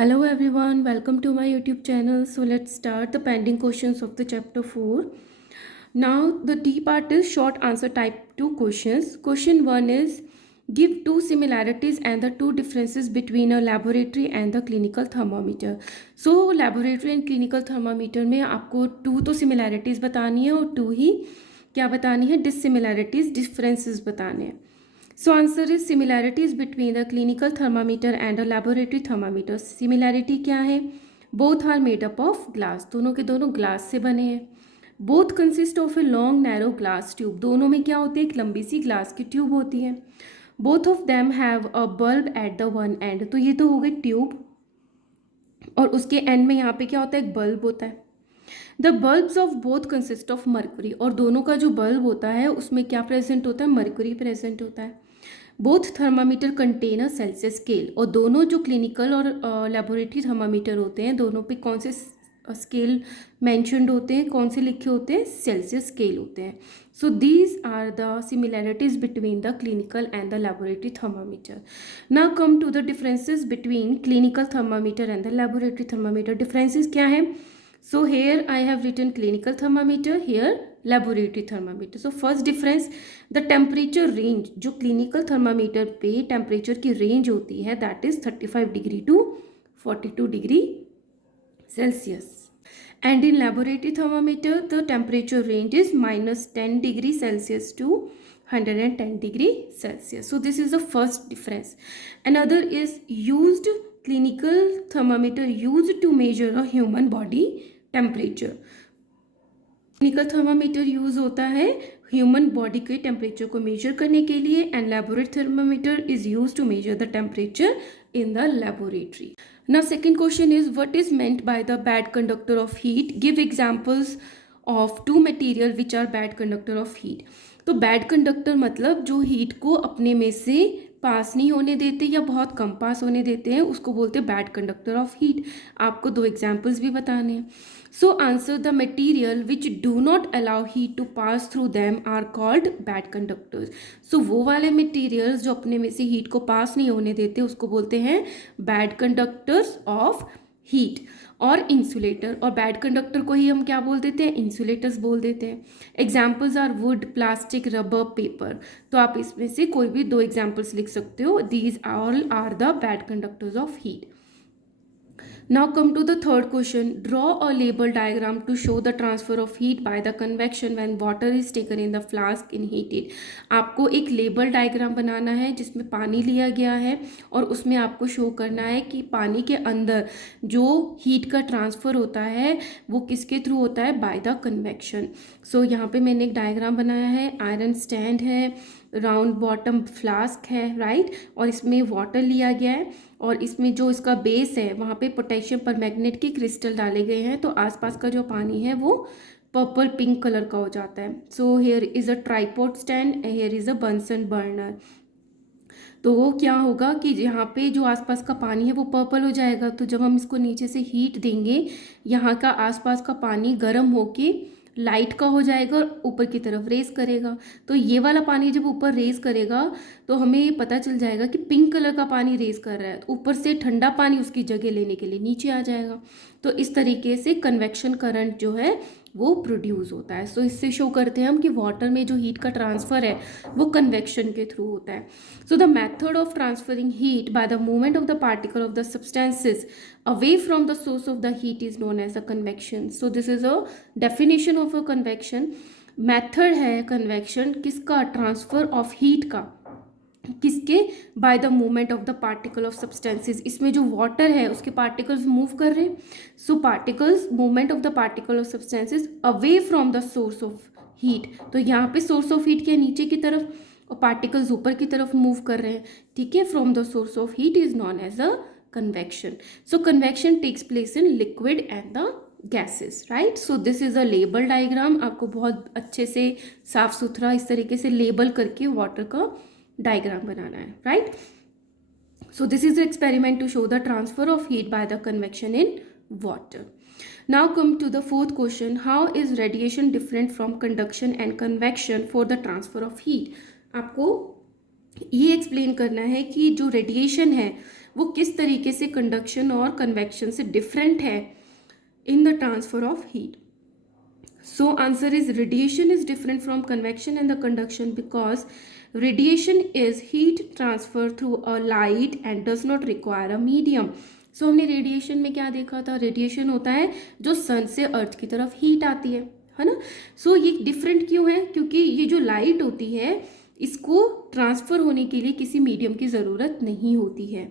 Hello everyone, welcome to my YouTube channel. So let's start the pending questions of the chapter 4. Now the D part is short answer type 2 questions. Question 1 is give two similarities and the two differences between a laboratory and the clinical thermometer. So laboratory and clinical thermometer में आपको two तो similarities बतानी है और two ही क्या बतानी है dissimilarities differences बताने हैं. So answer is similarities between the clinical thermometer and a laboratory thermometer. Similarity क्या है? Both are made up of glass. दोनों के दोनों glass से बने हैं. Both consist of a long narrow glass tube. दोनों में क्या होती है? एक लंबी सी glass की ट्यूब होती है. Both of them have a bulb at the one end. तो ये तो हो गई ट्यूब और उसके एंड में यहाँ पे क्या होता है? एक बल्ब होता है. The bulbs of both consist of mercury. और दोनों का जो बल्ब होता है उसमें क्या प्रेजेंट होता है? मर्क्यूरी प्रेजेंट होता है. Both thermometer contain a Celsius scale. और दोनों जो क्लिनिकल और लेबोरेटरी थर्मामीटर होते हैं दोनों पे कौन से स्केल मैंशनड होते हैं, कौन से लिखे होते हैं? सेल्सियस स्केल होते हैं. So these are the similarities between the clinical and the laboratory thermometer. Now come to the differences between clinical thermometer and the laboratory thermometer. Differences क्या है? So here I have written clinical thermometer, here laboratory thermometer. So first difference, the temperature range जो clinical thermometer पे temperature की range होती है that is 35 degree to 42 degree Celsius. And in laboratory thermometer the temperature range is minus 10 degree Celsius to 110 degree Celsius. So this is the first difference. Another is used clinical thermometer used to measure a human body temperature. Clinical thermometer use होता है human body के temperature को measure करने के लिए and laboratory thermometer is use to measure the temperature in the laboratory. Now second question is what is meant by the bad conductor of heat? Give examples of two material which are bad conductor of heat. तो bad conductor मतलब जो heat को अपने में से पास नहीं होने देते या बहुत कम पास होने देते हैं उसको बोलते हैं बैड कंडक्टर ऑफ हीट. आपको दो एग्जांपल्स भी बताने हैं. So answer the material which do not allow heat to pass through them are called bad conductors. So वो वाले मटेरियल्स जो अपने में से हीट को पास नहीं होने देते उसको बोलते हैं बैड कंडक्टर्स ऑफ हीट. और इंसुलेटर और बैड कंडक्टर को ही हम क्या बोल देते हैं? इंसुलेटर्स बोल देते हैं. Examples are wood, plastic, rubber, paper. तो आप इसमें से कोई भी दो एग्जाम्पल्स लिख सकते हो. These all are the bad conductors of heat. Now come to the third question. Draw a label diagram to show the transfer of heat by the convection when water is taken in the flask and heated. आपको एक label diagram बनाना है जिसमें पानी लिया गया है और उसमें आपको शो करना है कि पानी के अंदर जो हीट का ट्रांसफ़र होता है वो किसके थ्रू होता है? By the convection. सो यहाँ पे मैंने एक डायग्राम बनाया है. आयरन स्टैंड है, राउंड बॉटम फ्लास्क है, राइट. और इसमें वाटर लिया गया है और इसमें जो इसका बेस है वहाँ पे पोटेशियम परमैंगनेट के क्रिस्टल डाले गए हैं. तो आसपास का जो पानी है वो पर्पल पिंक कलर का हो जाता है. So here is a tripod stand, here is a Bunsen burner. तो वो क्या होगा कि यहाँ पे जो आसपास का पानी है वो पर्पल हो जाएगा. तो जब हम इसको नीचे से हीट देंगे यहाँ का आसपास का पानी गर्म होके लाइट का हो जाएगा और ऊपर की तरफ रेस करेगा. तो ये वाला पानी जब ऊपर रेस करेगा तो हमें ये पता चल जाएगा कि पिंक कलर का पानी रेस कर रहा है. ऊपर से ठंडा पानी उसकी जगह लेने के लिए नीचे आ जाएगा. तो इस तरीके से कन्वेक्शन करंट जो है वो प्रोड्यूस होता है. सो इससे शो करते हैं हम कि वाटर में जो हीट का ट्रांसफ़र है वो कन्वेक्शन के थ्रू होता है. So the method of transferring heat by the movement of the particle of the substances away from the source of the heat is known as a convection. So this is a definition of a convection. Method है convection किसका? Transfer of heat का. किसके? By the movement of the particle of substances. इसमें जो water है उसके particles move कर रहे हैं. So particles, movement of the particle of substances away from the source of heat. तो यहाँ पे सोर्स ऑफ हीट के नीचे की तरफ और पार्टिकल्स ऊपर की तरफ मूव कर रहे हैं. ठीक है. From the source of heat is known as a convection. So convection takes place in liquid and the gases, right? So this is a label diagram. आपको बहुत अच्छे से साफ सुथरा इस तरीके से लेबल करके वाटर का डायग्राम बनाना है, right? So this is the experiment to show the transfer of heat by the convection in water. Now come to the fourth question. How is radiation different from conduction and convection for the transfer of heat? आपको ये explain करना है कि जो radiation है वो किस तरीके से कंडक्शन और कन्वेक्शन से डिफरेंट है in the transfer of heat. So answer is radiation is different from convection and the conduction because radiation is heat transfer through a light and does not require a medium. So हमने radiation में क्या देखा था, radiation होता है जो सन से अर्थ की तरफ हीट आती है ना. सो ये डिफरेंट क्यों है, क्योंकि ये जो लाइट होती है इसको ट्रांसफ़र होने के लिए किसी मीडियम की ज़रूरत नहीं होती है,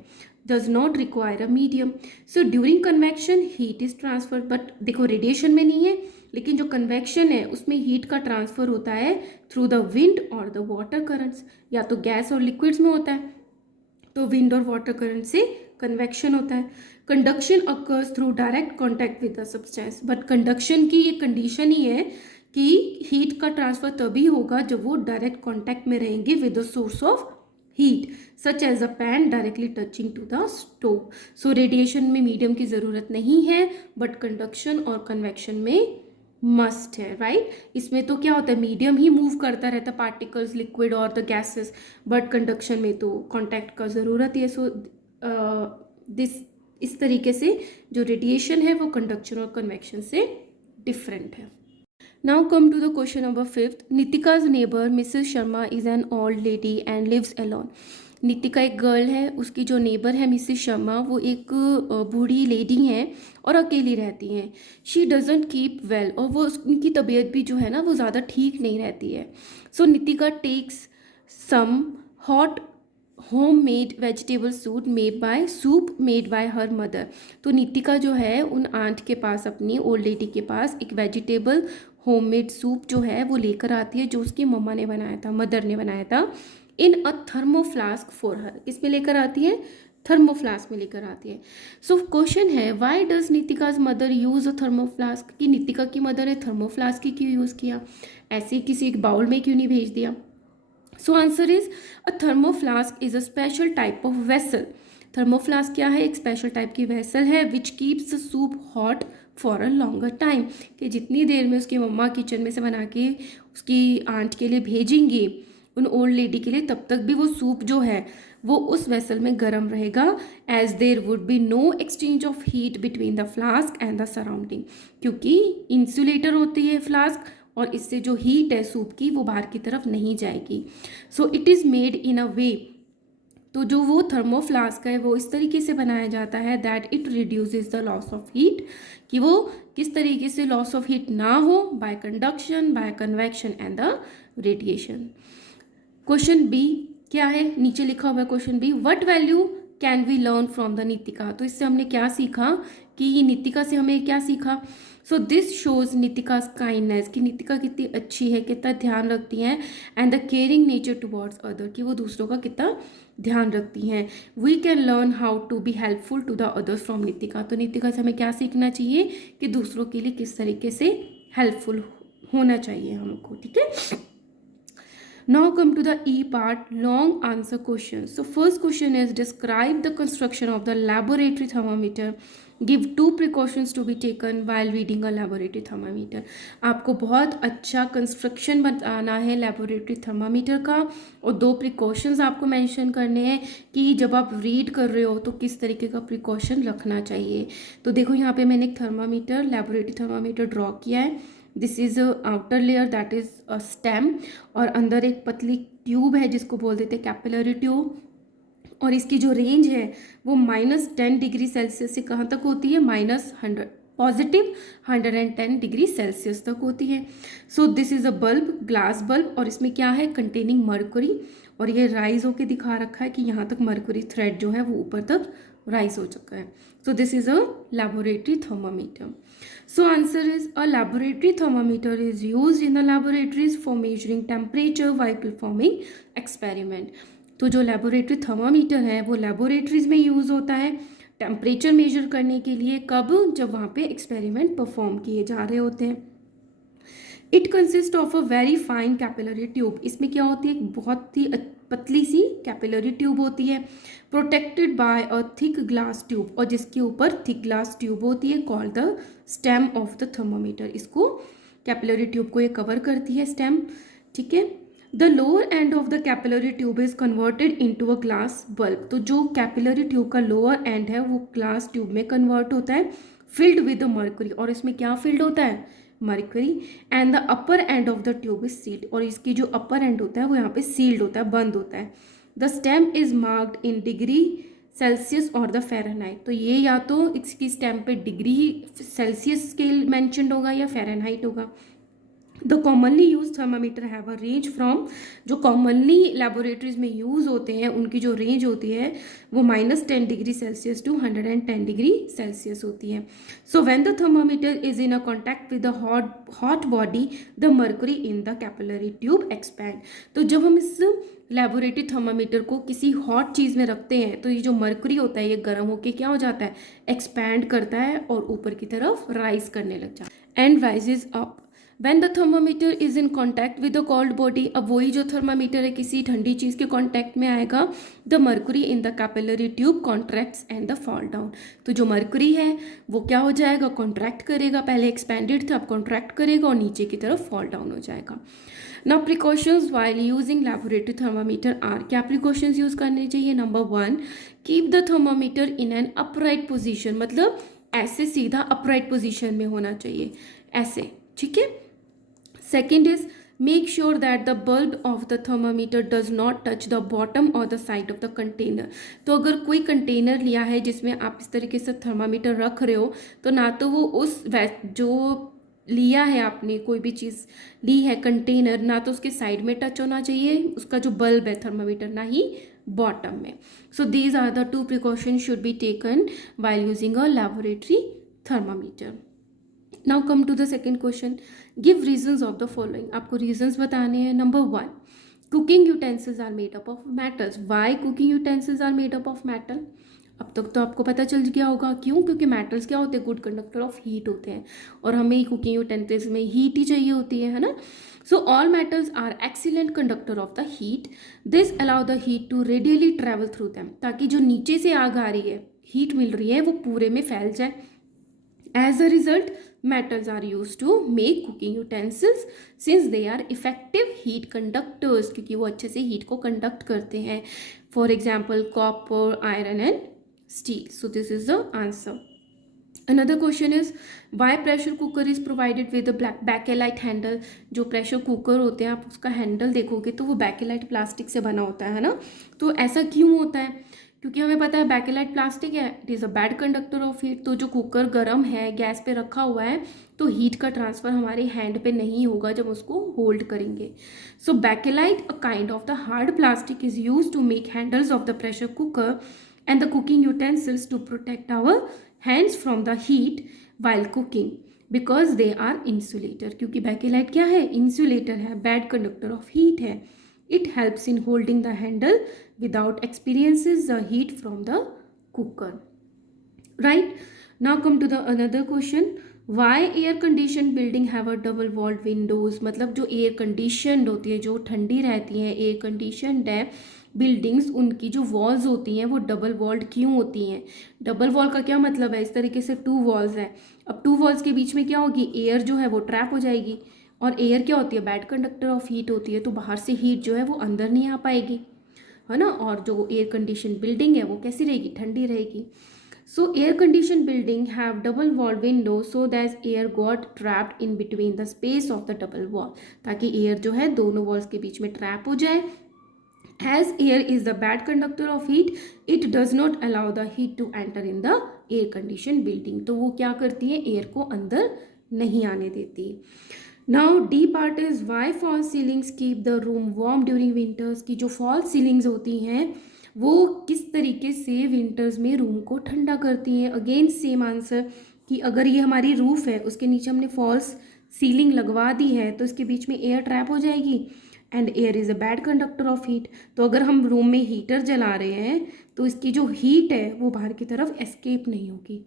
does not require a medium. So during convection heat is transferred, but देखो रेडिएशन में नहीं है, लेकिन जो कन्वेक्शन है उसमें हीट का ट्रांसफ़र होता है थ्रू द विंड और द वाटर करंट्स, या तो गैस और लिक्विड्स में होता है, तो विंड और वाटर करंट से कन्वेक्शन होता है. Conduction occurs through direct contact with the substance, but conduction की ये कंडीशन ही है कि हीट का ट्रांसफ़र तभी होगा जब वो डायरेक्ट कॉन्टैक्ट में रहेंगे with the source of heat such as a pan directly touching to the stove. So radiation में मीडियम की ज़रूरत नहीं है, बट कंडक्शन और कन्वेक्शन में मस्ट है, राइट. इसमें तो क्या होता है, मीडियम ही मूव करता रहता है, पार्टिकल्स, लिक्विड और द गैसेस, बट कंडक्शन में तो कॉन्टैक्ट का ज़रूरत है. सो इस तरीके से जो रेडिएशन है वो कंडक्शन और कन्वेक्शन से डिफरेंट है. Now come to the question number 5th. Nitika's neighbor Mrs. Sharma is an old lady and lives alone. Nitika एक गर्ल है, उसकी जो नेबर है मिसेस शर्मा वो एक बूढ़ी लेडी हैं और अकेली रहती हैं. शी डजंट कीप वेल, और वो उनकी तबीयत भी जो है ना वो ज़्यादा ठीक नहीं रहती है. So Nitika takes some hot home made vegetable soup made by her mother. तो नितिका जो है उन आंट के पास, अपनी ओल्ड लेडी के पास, एक वेजिटेबल होममेड सूप जो है वो लेकर आती है, जो उसकी मम्मा ने बनाया था, मदर ने बनाया था, इन अ थर्मोफ्लास्क फॉर हर. किस में लेकर आती है, थर्मोफ्लास्क में लेकर आती है. सो क्वेश्चन है, why does Nitika's mother use a thermoflask, कि नितिका की मदर ने थर्मोफ्लास्क ही क्यों यूज़ किया, ऐसे किसी एक बाउल में क्यों नहीं भेज दिया. So answer is a thermoflask is a special type of vessel. Thermoflask क्या है, एक स्पेशल टाइप की वेसल है which keeps the soup hot for a longer time, कि जितनी देर में उसकी मम्मा किचन में से बना के उसकी आंट के लिए भेजेंगी, उन ओल्ड लेडी के लिए, तब तक भी वो सूप जो है वो उस वेसल में गर्म रहेगा, as there would be no exchange of heat between the flask and the surrounding, क्योंकि इंसुलेटर होती है फ्लास्क, और इससे जो हीट है सूप की वो बाहर की तरफ नहीं जाएगी. So it is made in a way, तो जो वो थर्मोफ्लास्क है वो इस तरीके से बनाया जाता है that it reduces the loss of heat, कि वो किस तरीके से लॉस ऑफ हीट ना हो, by conduction, by convection and the radiation. Question B क्या है, नीचे लिखा हुआ है question B, what value can we learn from the Nitika. तो इससे हमने क्या सीखा, कि ये नितिका से हमें क्या सीखा. So this shows Nitika's kindness, कि नितिका कितनी अच्छी है, कितना ध्यान रखती हैं, and the caring nature towards other, कि वो दूसरों का कितना ध्यान रखती हैं. We can learn how to be helpful to the others from Nitika. तो नितिका से हमें क्या सीखना चाहिए, कि दूसरों के लिए किस तरीके से हेल्पफुल होना चाहिए हमको, ठीक है. Now come to the E part, long answer questions. So first question is, describe the construction of the laboratory thermometer. Give 2 precautions to be taken while reading a laboratory thermometer. आपको बहुत अच्छा construction बताना है laboratory thermometer का, और 2 precautions आपको mention करने हैं कि जब आप रीड कर रहे हो तो किस तरीके का प्रिकॉशन रखना चाहिए. तो देखो यहाँ पे मैंने एक थर्मामीटर, लेबोरेटरी थर्मामीटर ड्रॉ किया है. This is outer layer that is a stem, और अंदर एक पतली ट्यूब है जिसको बोल देते हैं कैपिलरी ट्यूब, और इसकी जो रेंज है वो -10 डिग्री सेल्सियस से कहाँ तक होती है, -100 पॉजिटिव 110 डिग्री सेल्सियस तक होती है. So this is a bulb, glass bulb, और इसमें क्या है, कंटेनिंग मर्कुरी, और ये राइज होके दिखा रखा है कि यहाँ तक मर्कुरी थ्रेड जो है वो ऊपर तक राइज हो चुका है. So this is a laboratory thermometer. So answer is, a laboratory thermometer is used in the laboratories for measuring temperature while performing experiment. तो जो लेबोरेटरी थर्मामीटर है वो लेबोरेटरीज में यूज़ होता है टेम्परेचर मेजर करने के लिए, कब, जब वहाँ पे एक्सपेरिमेंट परफॉर्म किए जा रहे होते हैं. It consist of a very fine capillary tube. इसमें क्या होती है, एक बहुत ही पतली सी कैपिलरी ट्यूब होती है, protected by a thick glass tube, और जिसके ऊपर थिक ग्लास ट्यूब होती है, called the stem of the thermometer. इसको कैपिलरी ट्यूब को ये कवर करती है, स्टेम, ठीक है. The lower and of the capillary tube is converted into a glass bulb. तो जो कैपिलरी ट्यूब का लोअर एंड है वो ग्लास ट्यूब में कन्वर्ट होता है, फिल्ड विद द मर्क्यूरी, और इसमें क्या फिल्ड होता है, mercury. And the upper end of the tube is sealed, और इसकी जो अपर एंड होता है वो यहाँ पे सील्ड होता है, बंद होता है। The stem is marked in degree Celsius और द फ़ारेनहाइट। तो ये या तो इसकी स्टेम पे डिग्री सेल्सियस स्केल मैंशनड होगा या फ़ारेनहाइट होगा। The commonly use thermometer have a range from, जो कॉमनली लेबोरेटरीज में यूज़ होते हैं उनकी जो रेंज होती है वो -10 degree Celsius to 110 degree Celsius होती है। So when the thermometer is in a contact with the hot body the mercury in the capillary tube expand. तो जब हम इस लेबोरेटरी थर्मामीटर को किसी हॉट चीज़ में रखते हैं तो ये जो मर्क्यूरी होता है ये गर्म होकर क्या हो जाता है, एक्सपैंड करता है और ऊपर की तरफ राइज करने लग जाता है, and rises up. When the thermometer is in contact with the cold body, अब वही जो थर्मामीटर है किसी ठंडी चीज़ के कॉन्टैक्ट में आएगा, the mercury in the capillary tube contracts and the fall down. तो जो मर्क्यूरी है वो क्या हो जाएगा, कॉन्ट्रैक्ट करेगा, पहले एक्सपेंडेड था अब कॉन्ट्रैक्ट करेगा और नीचे की तरफ फॉल डाउन हो जाएगा। Now precautions while using laboratory thermometer are, क्या प्रिकॉशंस यूज़ करने चाहिए। Number 1, keep the thermometer in an upright position, मतलब ऐसे सीधा अपराइट पोजिशन में होना चाहिए, ऐसे, ठीक है। Second is make sure that the bulb of the thermometer does not touch the bottom or the side of the container। तो अगर कोई कंटेनर लिया है जिसमें आप इस तरीके से थर्मामीटर रख रहे हो तो ना तो वो उस जो लिया है आपने कोई भी चीज़ ली है कंटेनर, ना तो उसके साइड में टच होना चाहिए उसका जो बल्ब है थर्मामीटर, ना ही बॉटम में। So these are the 2 precautions should be taken while using a laboratory thermometer. Now come to the second question, give reasons of the following. आपको रीजंस बताने हैं। Number 1, cooking utensils are made up of metals. Why cooking utensils are made up of metal. अब तक तो आपको पता चल गया होगा क्यों, क्योंकि मेटल्स क्या होते हैं, गुड कंडक्टर ऑफ हीट होते हैं और हमें कुकिंग यूटेंसिल्स में हीट ही चाहिए होती है ना। So all metals are excellent conductor of the heat, this allow the heat to readily travel through them, ताकि जो नीचे से आग आ रही है, हीट मिल रही है, वो पूरे में फैल जाए। As a result, metals are used to make cooking utensils since they are effective heat conductors, क्योंकि वो अच्छे से हीट को कंडक्ट करते हैं। For example copper, iron and steel. So this is the answer. Another question is why pressure cooker is provided with a bakelite handle। जो pressure cooker होते हैं आप उसका हैंडल देखोगे तो वो बैकेलाइट प्लास्टिक से बना होता है ना। तो ऐसा क्यों होता है, क्योंकि हमें पता है बैकेलाइट प्लास्टिक है, it is a bad conductor of heat. तो जो कुकर गर्म है, गैस पे रखा हुआ है, तो हीट का ट्रांसफ़र हमारे हैंड पे नहीं होगा जब उसको होल्ड करेंगे। So bakelite, a kind of the hard plastic, is use to make handles of the pressure cooker and the cooking utensils to protect our hands from the heat while cooking because they are insulator. क्योंकि bakelite क्या है, insulator है, bad conductor of heat है। It helps in holding the handle without experiences the heat from the cooker. Right? Now come to the another question. Why air conditioned building have a double walled windows? मतलब जो air conditioned होती है, जो ठंडी रहती है, air conditioned है buildings, उनकी जो वॉल्स होती हैं वो डबल वॉल्ड क्यों होती हैं। डबल वॉल का क्या मतलब है, इस तरीके से 2 वॉल्स हैं, अब 2 वॉल्स के बीच में क्या होगी, एयर जो है वो ट्रैप हो जाएगी, और एयर क्या होती है, बैड कंडक्टर ऑफ हीट होती है, तो बाहर से हीट जो है वो अंदर नहीं आ पाएगी, है ना। और जो एयर कंडीशन बिल्डिंग है वो कैसी रहेगी, ठंडी रहेगी। सो air condition building have double wall window so that air got trapped in between the space of the double wall, ताकि एयर जो है दोनों वॉल्स के बीच में ट्रैप हो जाए। As air is the bad conductor of heat, it does not allow the heat to enter in the air conditioned building। तो वो क्या करती है, एयर को अंदर नहीं आने देती। Now D part is why false ceilings keep the room warm during winters। की जो false ceilings होती हैं वो किस तरीके से विंटर्स में रूम को ठंडा करती हैं। अगेन सेम आंसर कि अगर ये हमारी रूफ है उसके नीचे हमने फॉल्स सीलिंग लगवा दी है तो इसके बीच में एयर ट्रैप हो जाएगी, and air is a bad conductor of heat. तो अगर हम रूम में हीटर जला रहे हैं तो इसकी जो हीट है वो बाहर की तरफ एस्केप नहीं होगी,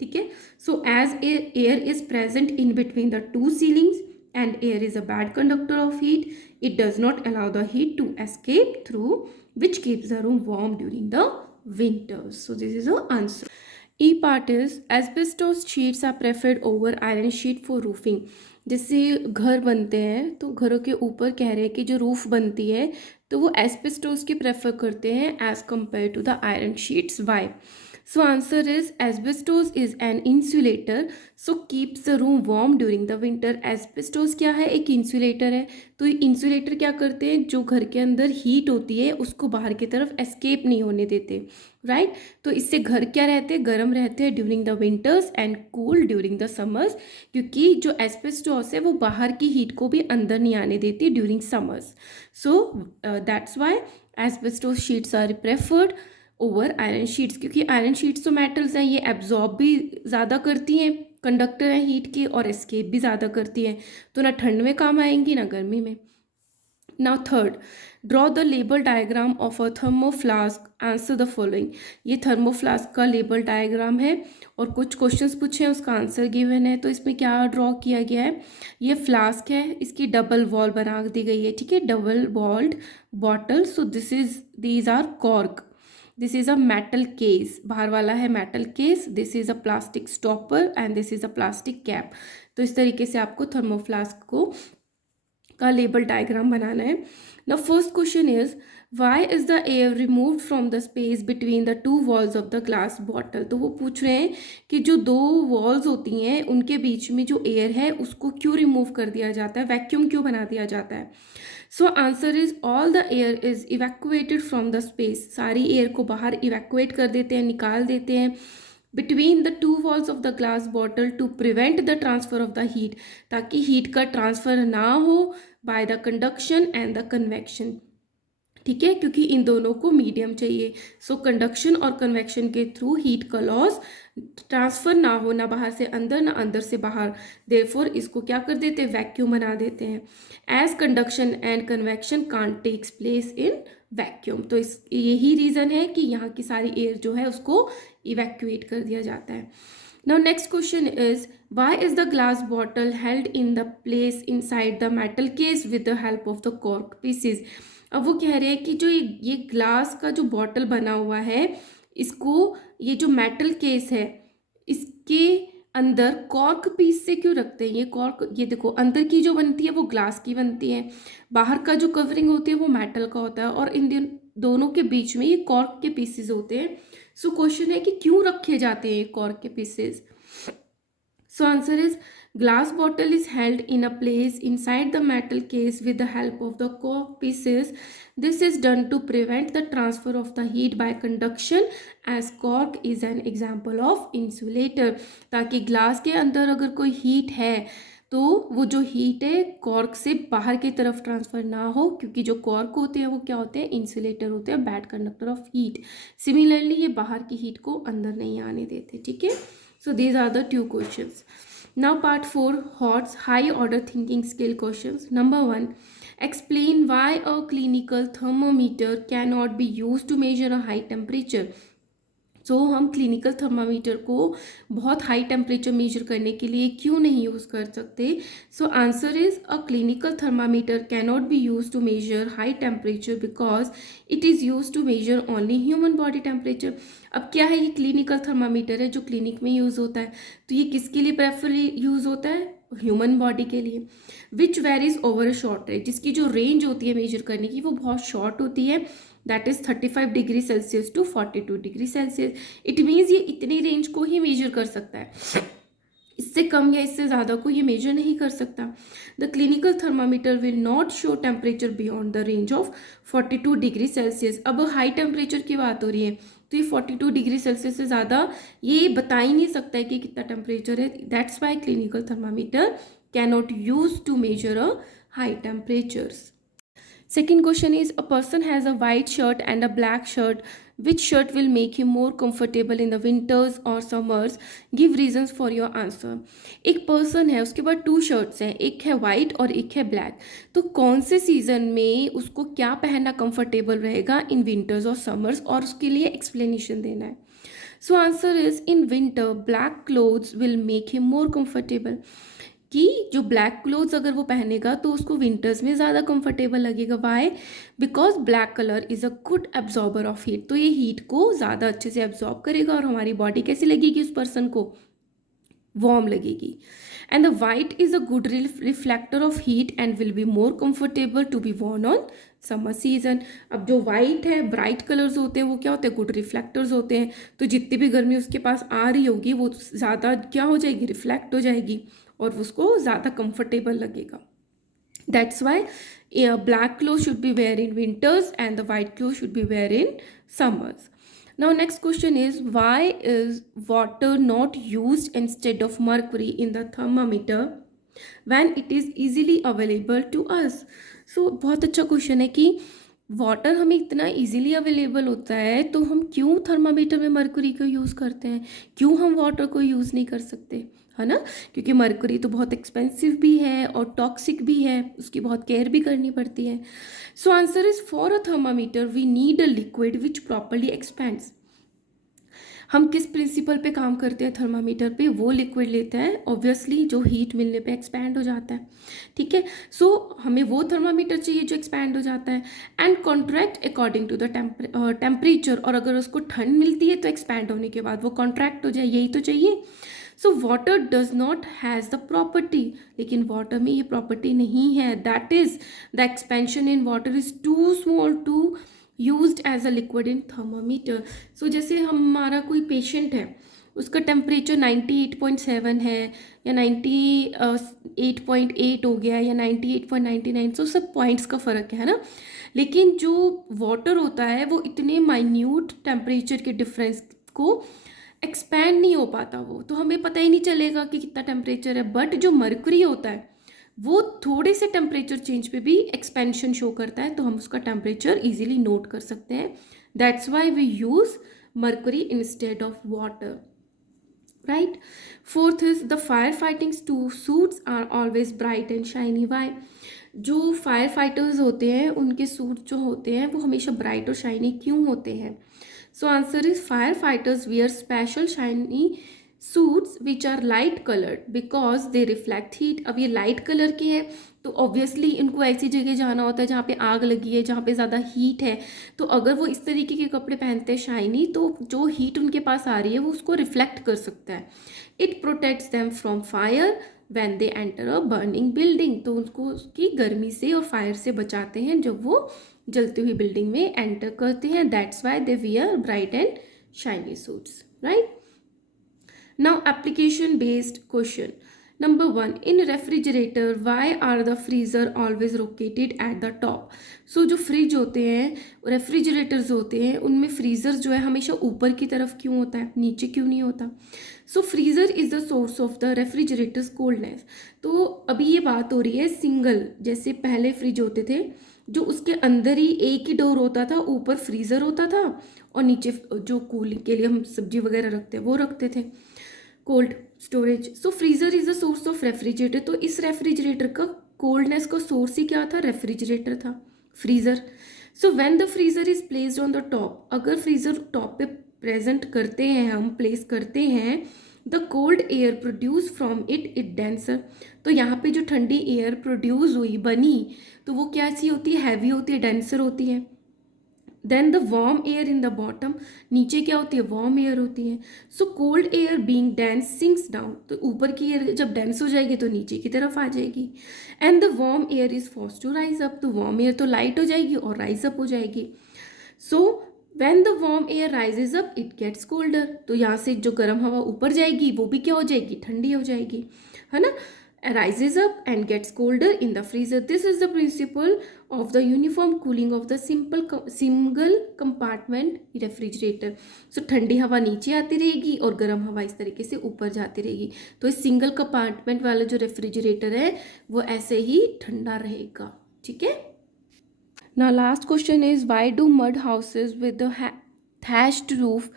ठीक है। So as air is present in between the 2 ceilings and air is a bad conductor of heat, it does not allow the heat to escape through which keeps the room warm during the winters. So this is a answer. E part is asbestos sheets are preferred over iron sheet for roofing। जैसे घर बनते हैं तो घरों के ऊपर कह रहे हैं कि जो रूफ बनती है तो वो एस्बेस्टोस की प्रेफर करते हैं as compare to the iron sheets. Why? So answer is asbestos is an insulator so keeps the room warm during the winter. Asbestos क्या है? एक इंसुलेटर है। तो इंसुलेटर क्या करते हैं? जो घर के अंदर हीट होती है उसको बाहर की तरफ एस्केप नहीं होने देते, राइट? तो इससे घर क्या रहते हैं? गर्म रहते हैं during the winters and cool during the summers, क्योंकि जो एस्बेस्टोस है वो बाहर की हीट को भी अंदर नहीं आने देती during summers. So that's why asbestos sheets are preferred over iron sheets, क्योंकि आयरन शीट्स तो मेटल्स हैं, ये एब्जॉर्ब भी ज़्यादा करती हैं, कंडक्टर हैं हीट के, और एस्केप भी ज़्यादा करती हैं, तो ना ठंड में काम आएंगी ना गर्मी में। Now third, draw the label diagram of a thermoflask, answer the following. ये थर्मोफ्लास्क का लेबल डायग्राम है और कुछ क्वेश्चंस पूछे हैं, उसका आंसर गिवन है। तो इसमें क्या ड्रॉ किया गया है? ये फ्लास्क है, इसकी डबल वॉल बना दी गई है, ठीक है, double walled bottle. So these are cork, this is a metal case, बाहर वाला है metal case, this is a plastic stopper and this is a plastic cap. तो इस तरीके से आपको थर्मोफ्लास्क को का लेबल डायग्राम बनाना है। Now first question is why is the air removed from the space between the two walls of the glass bottle. तो वो पूछ रहे हैं कि जो दो वॉल्स होती हैं उनके बीच में जो एयर है उसको क्यों रिमूव कर दिया जाता है, वैक्यूम क्यों बना दिया जाता है। So answer is all the air is evacuated from the space, सारी एयर को बाहर इवैक्यूएट कर देते हैं, निकाल देते हैं between the two walls of the glass bottle to prevent the transfer of the heat, ताकि हीट का ट्रांसफर ना हो by the conduction and the convection, ठीक है, क्योंकि इन दोनों को मीडियम चाहिए। सो कंडक्शन और कन्वेक्शन के थ्रू हीट का लॉस ट्रांसफर ना हो, ना बाहर से अंदर ना अंदर से बाहर, देयरफॉर इसको क्या कर देते हैं? वैक्यूम बना देते हैं। As conduction and convection can't takes place in vacuum, तो इस यही रीज़न है कि यहाँ की सारी एयर जो है उसको इवैक्यूएट कर दिया जाता है। Now next question is why is the glass bottle held in the place inside the metal case with the help of the cork pieces। अब वो कह रहे हैं कि जो ये ग्लास का जो बॉटल बना हुआ है इसको, ये जो मेटल केस है इसके अंदर कॉर्क पीस से क्यों रखते हैं? ये कॉर्क, ये देखो अंदर की जो बनती है वो ग्लास की बनती है, बाहर का जो कवरिंग होती है वो मेटल का होता है, और इन दोनों के बीच में ये कॉर्क के पीसेस होते हैं। सो क्वेश्चन है कि क्यों रखे जाते हैं ये कॉर्क के pieces. So answer is glass bottle is held in a place inside the metal case with the help of the cork pieces. This is done to prevent the transfer of the heat by conduction as cork is an example of insulator। ताकि glass के अंदर अगर कोई heat है तो वो जो heat है कॉर्क से बाहर की तरफ ट्रांसफर ना हो, क्योंकि जो कॉर्क होते हैं वो क्या होते हैं? इंसुलेटर होते हैं, bad conductor of heat. Similarly ये बाहर की हीट को अंदर नहीं आने देते, ठीक है। So these are the 2 questions. Now part 4, HOTS high order thinking skill questions. Number 1, explain why a clinical thermometer cannot be used to measure a high temperature। सो हम क्लिनिकल थर्मामीटर को बहुत हाई टेम्परेचर मेजर करने के लिए क्यों नहीं use कर सकते। So answer is a clinical thermometer cannot be use to measure high temperature because it is use to measure only human body temperature. अब क्या है, ये क्लिनिकल थर्मामीटर है जो क्लिनिक में यूज़ होता है, तो ये किसके लिए प्रेफर यूज़ होता है? ह्यूमन बॉडी के लिए। Which varies over a short range, जिसकी जो रेंज होती है मेजर करने की वो बहुत शॉर्ट होती है, that is 35 degree Celsius to 42 degree Celsius. It means ये इतनी रेंज को ही मेजर कर सकता है, इससे कम या इससे ज़्यादा को ये मेजर नहीं कर सकता। The clinical thermometer will not show temperature beyond the range of 42 degree Celsius. अब हाई टेम्परेचर की बात हो रही है तो ये 42 डिग्री सेल्सियस से ज़्यादा ये बता ही नहीं सकता है कि कितना टेम्परेचर है। That's why clinical thermometer cannot use to measure a high temperatures. Second question is a person has a white shirt and a black shirt. Which shirt will make him more comfortable in the winters or summers? Give reasons for your answer। एक person है, उसके पास 2 shirts हैं, एक है white और एक है black, तो कौन से सीजन में उसको क्या पहनना कंफर्टेबल रहेगा इन विंटर्स और समर्स, और उसके लिए एक्सप्लेनेशन देना है। So answer is in winter black clothes will make him more comfortable, कि जो ब्लैक क्लोथ्स अगर वो पहनेगा तो उसको विंटर्स में ज़्यादा कंफर्टेबल लगेगा। Why? Because black colour is a good absorber of heat, तो ये हीट को ज़्यादा अच्छे से एब्जॉर्ब करेगा और हमारी बॉडी कैसी लगेगी उस पर्सन को? वार्म लगेगी। And the white is a good reflector of heat and will be more comfortable to be worn on summer season. अब जो वाइट है, ब्राइट कलर्स होते हैं, वो क्या होते हैं, गुड रिफ्लेक्टर्स होते हैं। तो जितनी भी गर्मी उसके पास आ रही होगी वो ज़्यादा क्या हो जाएगी, रिफ्लेक्ट हो जाएगी और उसको ज़्यादा कंफर्टेबल लगेगा। That's why a black clothes should be wear in winters and the white clothes should be wear in summers. Now next question is, why is water not used instead of mercury in the thermometer when it is easily available to us? So बहुत अच्छा question है कि water हमें इतना easily available होता है तो हम क्यों थर्मामीटर में मरकरी को यूज़ करते हैं, क्यों हम वाटर को यूज़ नहीं कर सकते, है ना। क्योंकि मरकरी तो बहुत एक्सपेंसिव भी है और टॉक्सिक भी है, उसकी बहुत केयर भी करनी पड़ती है। So answer is, for a thermometer we need a liquid which properly expands. हम किस प्रिंसिपल पे काम करते हैं थर्मामीटर पे, वो लिक्विड लेते हैं ऑब्वियसली जो हीट मिलने पे एक्सपैंड हो जाता है, ठीक है। सो हमें वो थर्मामीटर चाहिए जो एक्सपैंड हो जाता है and contract according to the temperature, और अगर उसको ठंड मिलती है तो एक्सपैंड होने के बाद वो कॉन्ट्रैक्ट हो जाए, यही तो चाहिए। So water does not has the property, लेकिन वाटर में ये प्रॉपर्टी नहीं है, that is the expansion in water is too small to used as a liquid in thermometer. So जैसे हमारा कोई पेशेंट है, उसका टेम्परेचर 98.7 है या 98.8 हो गया या 98.99, सो सब पॉइंट्स का फ़र्क है ना। लेकिन जो वाटर होता है वो इतने माइन्यूट टेम्परेचर के डिफरेंस को एक्सपैंड नहीं हो पाता, वो तो हमें पता ही नहीं चलेगा कि कितना टेम्परेचर है। बट जो मरकरी होता है वो थोड़े से टेम्परेचर चेंज पे भी एक्सपेंशन शो करता है, तो हम उसका टेम्परेचर इजीली नोट कर सकते हैं। That's why we use mercury instead of water, right. Fourth is, the fire fighting suits are always bright and shiny. Why? जो फायर फाइटर्स होते हैं उनके सूट जो होते हैं वो हमेशा ब्राइट और शाइनी क्यों होते हैं? So answer is, fire fighters wear special shiny suits which are light coloured because they reflect heat. अब ये लाइट कलर के हैं तो ऑब्वियसली इनको ऐसी जगह जाना होता है जहाँ पे आग लगी है, जहाँ पे ज़्यादा हीट है, तो अगर वो इस तरीके के कपड़े पहनते हैं शाइनी, तो जो हीट उनके पास आ रही है वो उसको रिफ्लेक्ट कर सकता है। It protects them from fire when they enter a burning building, तो उनको उसकी गर्मी से और फायर से बचाते हैं जब वो जलती हुई बिल्डिंग में एंटर करते हैं। That's why they wear bright and shiny suits, right. Now application based question. Number 1, in refrigerator why are the freezer always located at the top? So जो फ्रिज होते हैं, रेफ्रिजरेटर्स होते हैं, उनमें फ्रीज़र जो है हमेशा ऊपर की तरफ क्यों होता है, नीचे क्यों नहीं होता? So freezer is the source of the refrigerator's coldness. तो अभी ये बात हो रही है सिंगल, जैसे पहले फ्रिज होते थे जो उसके अंदर ही एक ही डोर होता था, ऊपर फ्रीज़र होता था और नीचे जो कूलिंग के लिए हम सब्जी वगैरह रखते हैं वो रखते थे, cold storage. So freezer is the source of refrigerator, तो इस रेफ्रिजरेटर का कोल्डनेस का सोर्स ही क्या था, रेफ्रिजरेटर था, freezer. So when the freezer is placed on the top, अगर फ्रीजर टॉप पे प्रेजेंट करते हैं, हम प्लेस करते हैं, the cold air produce from it denser, तो यहाँ पे जो ठंडी एयर प्रोड्यूस हुई, बनी, तो वो कैसी होती है, हैवी होती है, डेंसर होती है। Then the warm air in the bottom, नीचे क्या होती है, वार्म एयर होती है। So cold air being dense sinks down, तो ऊपर की एयर जब डेंस हो जाएगी तो नीचे की तरफ आ जाएगी। And the warm air is forced to rise up, तो वार्म एयर तो लाइट हो जाएगी और राइज अप हो जाएगी। So when the warm air rises up it gets colder, तो यहाँ से जो गर्म हवा ऊपर जाएगी वो भी क्या हो जाएगी, ठंडी हो जाएगी, है ना। Rises up and gets colder in the freezer. This is the principle of the uniform cooling of the single compartment refrigerator. So ठंडी हवा नीचे आती रहेगी और गर्म हवा इस तरीके से ऊपर जाती रहेगी, तो इस सिंगल कंपार्टमेंट वाला जो रेफ्रिजरेटर है वो ऐसे ही ठंडा रहेगा, ठीक है। Now last question is, why do mud houses with the thatched roof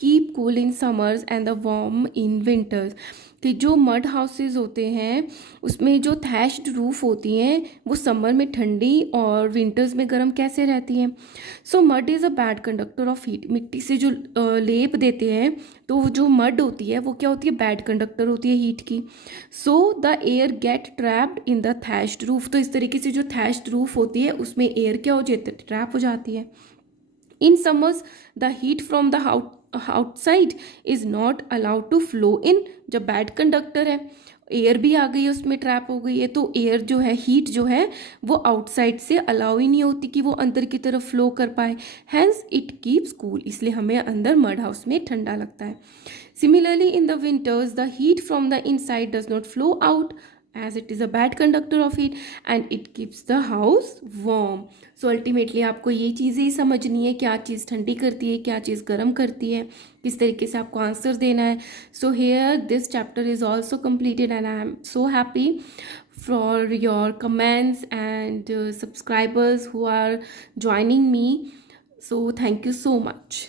keep cool in summers and the warm in winters? कि जो मड हाउसेज होते हैं उसमें जो थैश्ड रूफ होती हैं वो समर में ठंडी और विंटर्स में गर्म कैसे रहती हैं? So mud is a bad conductor of heat, मिट्टी से जो लेप देते हैं तो जो मड होती है वो क्या होती है, बैड कंडक्टर होती है हीट की। So the air gate trapped in the थैश्ड roof, तो इस तरीके से जो थैश्ड रूफ होती है उसमें एयर क्या हो जाती है, ट्रैप हो जाती है। In summers the heat from the outside is not allowed to flow in. जब बैड कंडक्टर है, एयर भी आ गई है उसमें, ट्रैप हो गई है, तो एयर जो है, हीट जो है, वो आउटसाइड से अलाउ ही नहीं होती कि वो अंदर की तरफ फ्लो कर पाए। हैंस इट कीप्स कूल, इसलिए हमें अंदर मड हाउस में ठंडा लगता है। Similarly in the winters the heat from the inside does not flow out as it is a bad conductor of heat and it keeps the house warm. So ultimately आपको ये चीज़ें ही समझनी है, क्या चीज़ ठंडी करती है, क्या चीज़ गर्म करती है, किस तरीके से आपको आंसर देना है. So here this chapter is also completed and I am so happy for your comments and subscribers who are joining me. So thank you so much.